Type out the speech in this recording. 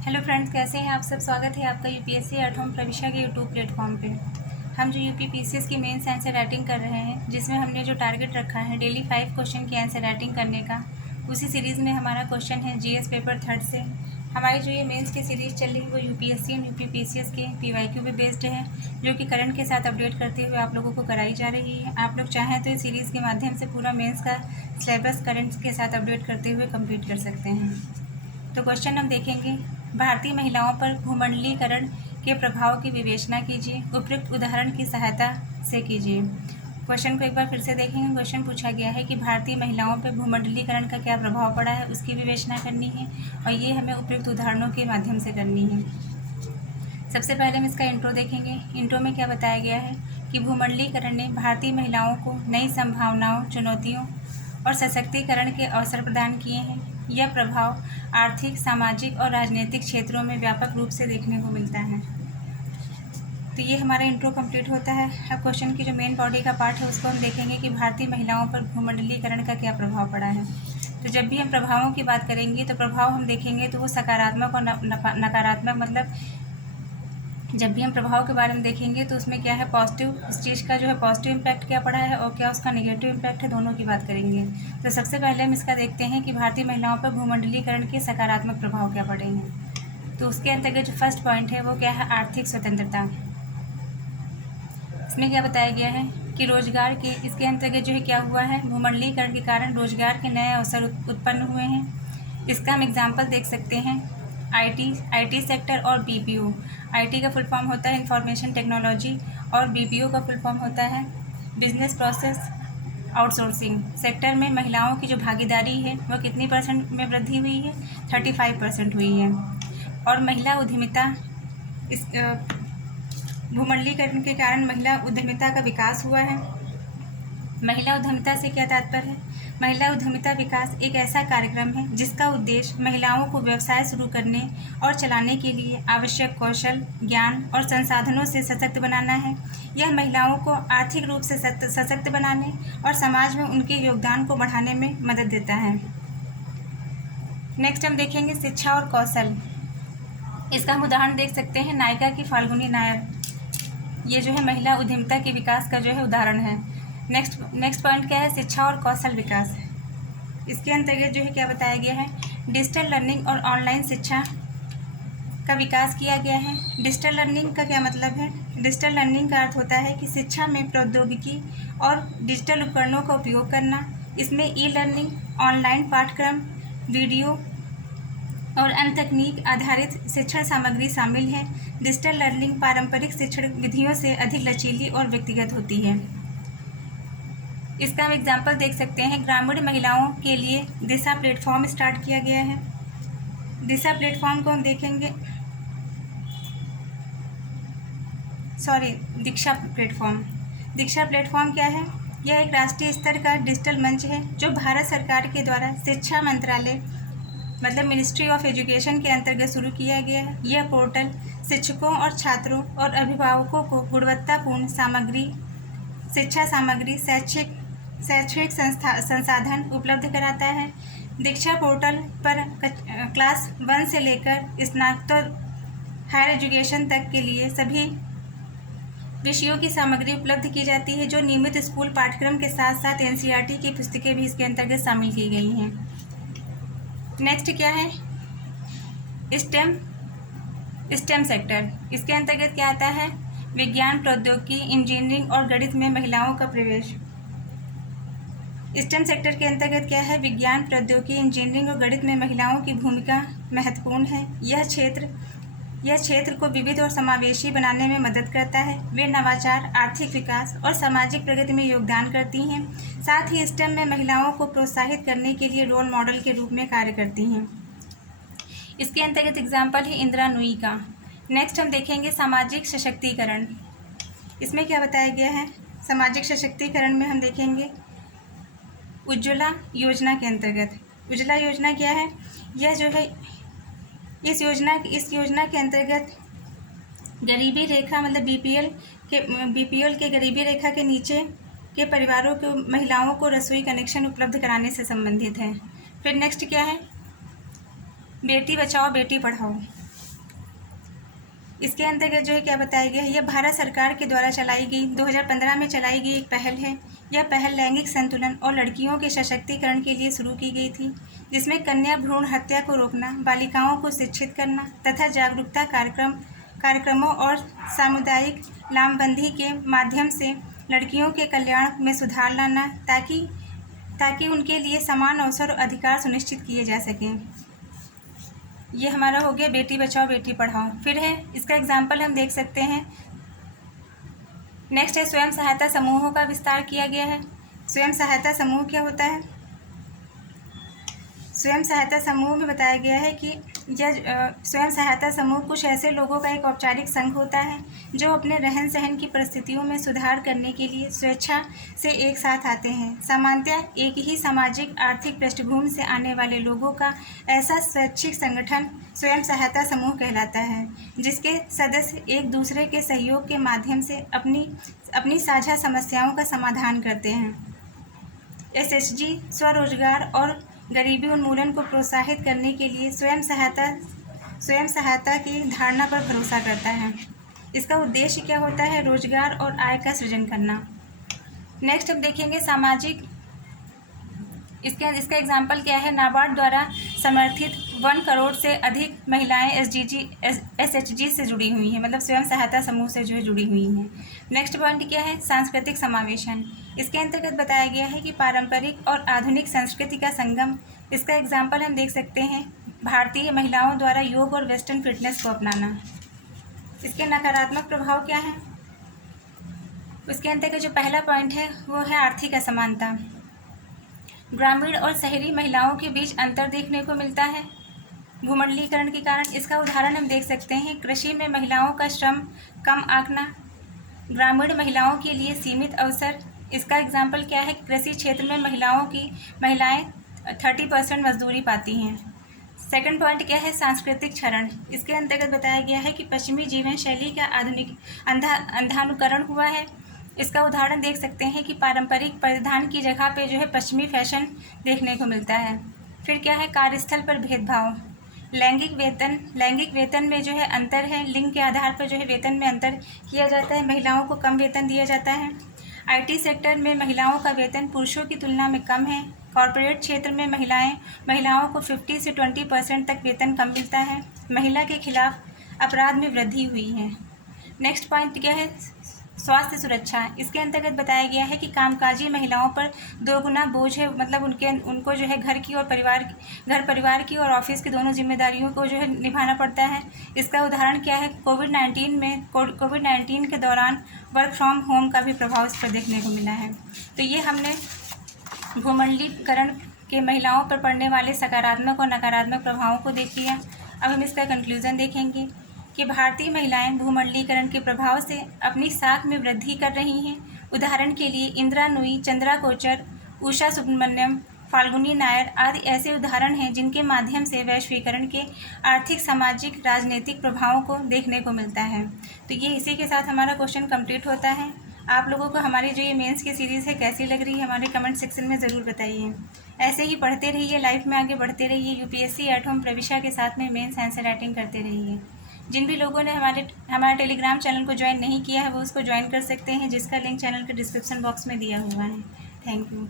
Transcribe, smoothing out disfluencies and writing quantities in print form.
Hello friends, कैसे हैं आप सब। स्वागत है आपका यूपीएससी एट होम प्रविशा के यूट्यूब प्लेटफॉर्म पे। हम जो यूपी पीसीएस की मेंस आंसर राइटिंग कर रहे हैं, जिसमें हमने जो टारगेट रखा है डेली 5 क्वेश्चन की आंसर राइटिंग करने का, उसी सीरीज़ में हमारा क्वेश्चन है जीएस पेपर थर्ड से। हमारी जो ये मेंस की सीरीज़ चल रही है वो यूपीएससी एंड यूपी पीसीएस के पीवाईक्यू पे बेस्ड है, जो कि करंट के साथ अपडेट करते हुए आप लोगों को कराई जा रही है। आप लोग चाहें तो इस सीरीज़ के माध्यम से पूरा मेंस का सिलेबस करंट के साथ अपडेट करते हुए कंप्लीट कर सकते हैं। तो क्वेश्चन हम देखेंगे, भारतीय महिलाओं पर भूमंडलीकरण के प्रभाव की विवेचना कीजिए, उपयुक्त उदाहरण की सहायता से कीजिए। क्वेश्चन को एक बार फिर से देखेंगे। क्वेश्चन पूछा गया है कि भारतीय महिलाओं पर भूमंडलीकरण का क्या प्रभाव पड़ा है, उसकी विवेचना करनी है और ये हमें उपयुक्त उदाहरणों के माध्यम से करनी है। सबसे पहले हम इसका इंट्रो देखेंगे। इंट्रो में क्या बताया गया है कि भूमंडलीकरण ने भारतीय महिलाओं को नई संभावनाओं, चुनौतियों और सशक्तिकरण के अवसर प्रदान किए हैं। यह प्रभाव आर्थिक, सामाजिक और राजनीतिक क्षेत्रों में व्यापक रूप से देखने को मिलता है। तो ये हमारा इंट्रो कंप्लीट होता है। अब क्वेश्चन की जो मेन बॉडी का पार्ट है उसको हम देखेंगे कि भारतीय महिलाओं पर भूमंडलीकरण का क्या प्रभाव पड़ा है। तो जब भी हम प्रभावों की बात करेंगे तो प्रभाव हम देखेंगे तो वो सकारात्मक और नकारात्मक, मतलब जब भी हम प्रभाव के बारे में देखेंगे तो उसमें क्या है, पॉजिटिव, इस चीज़ का जो है पॉजिटिव इम्पैक्ट क्या पड़ा है और क्या उसका नेगेटिव इम्पैक्ट है, दोनों की बात करेंगे। तो सबसे पहले हम इसका देखते हैं कि भारतीय महिलाओं पर भूमंडलीकरण के सकारात्मक प्रभाव क्या पड़े हैं। तो उसके अंतर्गत जो फर्स्ट पॉइंट है वो क्या है, आर्थिक स्वतंत्रता। इसमें क्या बताया गया है कि रोजगार के, इसके अंतर्गत जो है क्या हुआ है, भूमंडलीकरण के कारण रोजगार के नए अवसर उत्पन्न हुए हैं। इसका हम एग्जाम्पल देख सकते हैं, आईटी सेक्टर और बीपीओ। आईटी का फुल फॉर्म होता है इंफॉर्मेशन टेक्नोलॉजी और बीपीओ का फुल फॉर्म होता है बिजनेस प्रोसेस आउटसोर्सिंग। सेक्टर में महिलाओं की जो भागीदारी है वह कितनी % में वृद्धि हुई है, 35% हुई है। और महिला उद्यमिता, इस भूमंडलीकरण के कारण महिला उद्यमिता का विकास हुआ है। महिला उद्यमिता से क्या तात्पर्य है, महिला उद्यमिता विकास एक ऐसा कार्यक्रम है जिसका उद्देश्य महिलाओं को व्यवसाय शुरू करने और चलाने के लिए आवश्यक कौशल, ज्ञान और संसाधनों से सशक्त बनाना है। यह महिलाओं को आर्थिक रूप से सशक्त बनाने और समाज में उनके योगदान को बढ़ाने में मदद देता है। नेक्स्ट हम देखेंगे शिक्षा और कौशल। इसका हम उदाहरण देख सकते हैं, नायिका की फाल्गुनी नायर। ये जो है महिला उद्यमिता के विकास का जो है उदाहरण है। नेक्स्ट पॉइंट क्या है, शिक्षा और कौशल विकास। इसके अंतर्गत जो है क्या बताया गया है, डिजिटल लर्निंग और ऑनलाइन शिक्षा का विकास किया गया है। डिजिटल लर्निंग का क्या मतलब है, डिजिटल लर्निंग का अर्थ होता है कि शिक्षा में प्रौद्योगिकी और डिजिटल उपकरणों का उपयोग करना। इसमें ई लर्निंग, ऑनलाइन पाठ्यक्रम, वीडियो और अन्य तकनीक आधारित शिक्षण सामग्री शामिल है। डिजिटल लर्निंग पारंपरिक शिक्षण विधियों से अधिक लचीली और व्यक्तिगत होती है। इसका हम एग्जाम्पल देख सकते हैं, ग्रामीण महिलाओं के लिए दिशा प्लेटफॉर्म स्टार्ट किया गया है। दिशा प्लेटफॉर्म को हम देखेंगे, दीक्षा प्लेटफॉर्म। दीक्षा प्लेटफॉर्म क्या है, यह एक राष्ट्रीय स्तर का डिजिटल मंच है जो भारत सरकार के द्वारा शिक्षा मंत्रालय, मतलब मिनिस्ट्री ऑफ एजुकेशन के अंतर्गत शुरू किया गया है। यह पोर्टल शिक्षकों और छात्रों और अभिभावकों को गुणवत्तापूर्ण सामग्री, शिक्षा सामग्री, शैक्षिक संसाधन उपलब्ध कराता है। दीक्षा पोर्टल पर क्लास 1 से लेकर स्नातक हायर एजुकेशन तक के लिए सभी विषयों की सामग्री उपलब्ध की जाती है, जो नियमित स्कूल पाठ्यक्रम के साथ साथ एनसीईआरटी की पुस्तकें भी इसके अंतर्गत शामिल की गई हैं। नेक्स्ट क्या है, स्टेम सेक्टर। इसके अंतर्गत क्या आता है, विज्ञान, प्रौद्योगिकी, इंजीनियरिंग और गणित में महिलाओं का प्रवेश। स्टेम सेक्टर के अंतर्गत क्या है, विज्ञान, प्रौद्योगिकी, इंजीनियरिंग और गणित में महिलाओं की भूमिका महत्वपूर्ण है। यह क्षेत्र को विविध और समावेशी बनाने में मदद करता है। वे नवाचार, आर्थिक विकास और सामाजिक प्रगति में योगदान करती हैं। साथ ही स्टेम में महिलाओं को प्रोत्साहित करने के लिए रोल मॉडल के रूप में कार्य करती हैं। इसके अंतर्गत एग्जाम्पल है इंदिरा नूई का। नेक्स्ट हम देखेंगे सामाजिक सशक्तिकरण। इसमें क्या बताया गया है, सामाजिक सशक्तिकरण में हम देखेंगे उज्ज्वला योजना के अंतर्गत। उज्ज्वला योजना क्या है, यह जो है इस योजना के अंतर्गत गरीबी रेखा, मतलब बीपीएल के गरीबी रेखा के नीचे के परिवारों को, महिलाओं को रसोई कनेक्शन उपलब्ध कराने से संबंधित है। फिर नेक्स्ट क्या है, बेटी बचाओ बेटी पढ़ाओ। इसके अंतर्गत जो है क्या बताया गया है, यह भारत सरकार के द्वारा चलाई गई 2015 में चलाई गई एक पहल है। यह पहल लैंगिक संतुलन और लड़कियों के सशक्तिकरण के लिए शुरू की गई थी, जिसमें कन्या भ्रूण हत्या को रोकना, बालिकाओं को शिक्षित करना तथा जागरूकता कार्यक्रमों और सामुदायिक लामबंदी के माध्यम से लड़कियों के कल्याण में सुधार लाना, ताकि उनके लिए समान अवसर और अधिकार सुनिश्चित किए जा सकें। ये हमारा हो गया बेटी बचाओ बेटी पढ़ाओ। फिर है इसका एग्जाम्पल हम देख सकते हैं। नेक्स्ट है स्वयं सहायता समूहों का विस्तार किया गया है। स्वयं सहायता समूह क्या होता है? स्वयं सहायता समूह में बताया गया है कि यह स्वयं सहायता समूह कुछ ऐसे लोगों का एक औपचारिक संघ होता है जो अपने रहन सहन की परिस्थितियों में सुधार करने के लिए स्वेच्छा से एक साथ आते हैं। सामान्यतः एक ही सामाजिक आर्थिक पृष्ठभूमि से आने वाले लोगों का ऐसा स्वैच्छिक संगठन स्वयं सहायता समूह कहलाता है, जिसके सदस्य एक दूसरे के सहयोग के माध्यम से अपनी साझा समस्याओं का समाधान करते हैं। SHG स्वरोजगार और गरीबी उन्मूलन को प्रोत्साहित करने के लिए स्वयं सहायता की धारणा पर भरोसा करता है। इसका उद्देश्य क्या होता है? रोजगार और आय का सृजन करना। नेक्स्ट हम देखेंगे सामाजिक। इसका एग्जाम्पल क्या है? नाबार्ड द्वारा समर्थित 1 करोड़ से अधिक महिलाएं SHG से जुड़ी हुई हैं, मतलब स्वयं सहायता समूह से जो है जुड़ी हुई हैं। नेक्स्ट पॉइंट क्या है? सांस्कृतिक समावेशन। इसके अंतर्गत बताया गया है कि पारंपरिक और आधुनिक संस्कृति का संगम। इसका एग्जाम्पल हम देख सकते हैं, भारतीय महिलाओं द्वारा योग और वेस्टर्न फिटनेस को अपनाना। इसके नकारात्मक प्रभाव क्या हैं? उसके अंतर्गत जो पहला पॉइंट है वो है आर्थिक असमानता। ग्रामीण और शहरी महिलाओं के बीच अंतर देखने को मिलता है भूमंडलीकरण के कारण। इसका उदाहरण हम देख सकते हैं, कृषि में महिलाओं का श्रम कम आंकना, ग्रामीण महिलाओं के लिए सीमित अवसर। इसका एग्जाम्पल क्या है? कृषि क्षेत्र में महिलाएं 30% मजदूरी पाती हैं। सेकंड पॉइंट क्या है? सांस्कृतिक क्षरण। इसके अंतर्गत बताया गया है कि पश्चिमी जीवन शैली का आधुनिक अंधानुकरण हुआ है। इसका उदाहरण देख सकते हैं कि पारंपरिक परिधान की जगह पे जो है पश्चिमी फैशन देखने को मिलता है। फिर क्या है? कार्यस्थल पर भेदभाव। लैंगिक वेतन में जो है अंतर है, लिंग के आधार पर जो है वेतन में अंतर किया जाता है। महिलाओं को कम वेतन दिया जाता है। IT सेक्टर में महिलाओं का वेतन पुरुषों की तुलना में कम है। कॉरपोरेट क्षेत्र में महिलाओं को 50 से 20% तक वेतन कम मिलता है। महिला के खिलाफ अपराध में वृद्धि हुई है। नेक्स्ट पॉइंट क्या है? स्वास्थ्य सुरक्षा। इसके अंतर्गत बताया गया है कि कामकाजी महिलाओं पर 2 गुना बोझ है, मतलब उनको जो है घर परिवार की और ऑफिस की दोनों जिम्मेदारियों को जो है निभाना पड़ता है। इसका उदाहरण क्या है? कोविड-19 के दौरान वर्क फ्रॉम होम का भी प्रभाव इस पर देखने को मिला है। तो ये हमने भूमंडलीकरण के महिलाओं पर पड़ने वाले सकारात्मक और नकारात्मक प्रभावों को देख लिया। अब हम इसका कंक्लूजन देखेंगे कि भारतीय महिलाएं भूमंडलीकरण के प्रभाव से अपनी साख में वृद्धि कर रही हैं। उदाहरण के लिए इंदिरा नूई, चंद्रा कोचर, उषा सुब्रमण्यम, फाल्गुनी नायर आदि ऐसे उदाहरण हैं जिनके माध्यम से वैश्वीकरण के आर्थिक, सामाजिक, राजनीतिक प्रभावों को देखने को मिलता है। तो ये इसी के साथ हमारा क्वेश्चन कंप्लीट होता है। आप लोगों को हमारी जो ये मेंस की सीरीज़ है कैसी लग रही है हमारे कमेंट सेक्शन में ज़रूर बताइए। ऐसे ही पढ़ते रहिए, लाइफ में आगे बढ़ते रहिए। UPSC एट होम प्रविशा के साथ में मेंस आंसर राइटिंग करते रहिए। जिन भी लोगों ने हमारे टेलीग्राम चैनल को ज्वाइन नहीं किया है वो उसको ज्वाइन कर सकते हैं, जिसका लिंक चैनल के डिस्क्रिप्शन बॉक्स में दिया हुआ है। Thank you.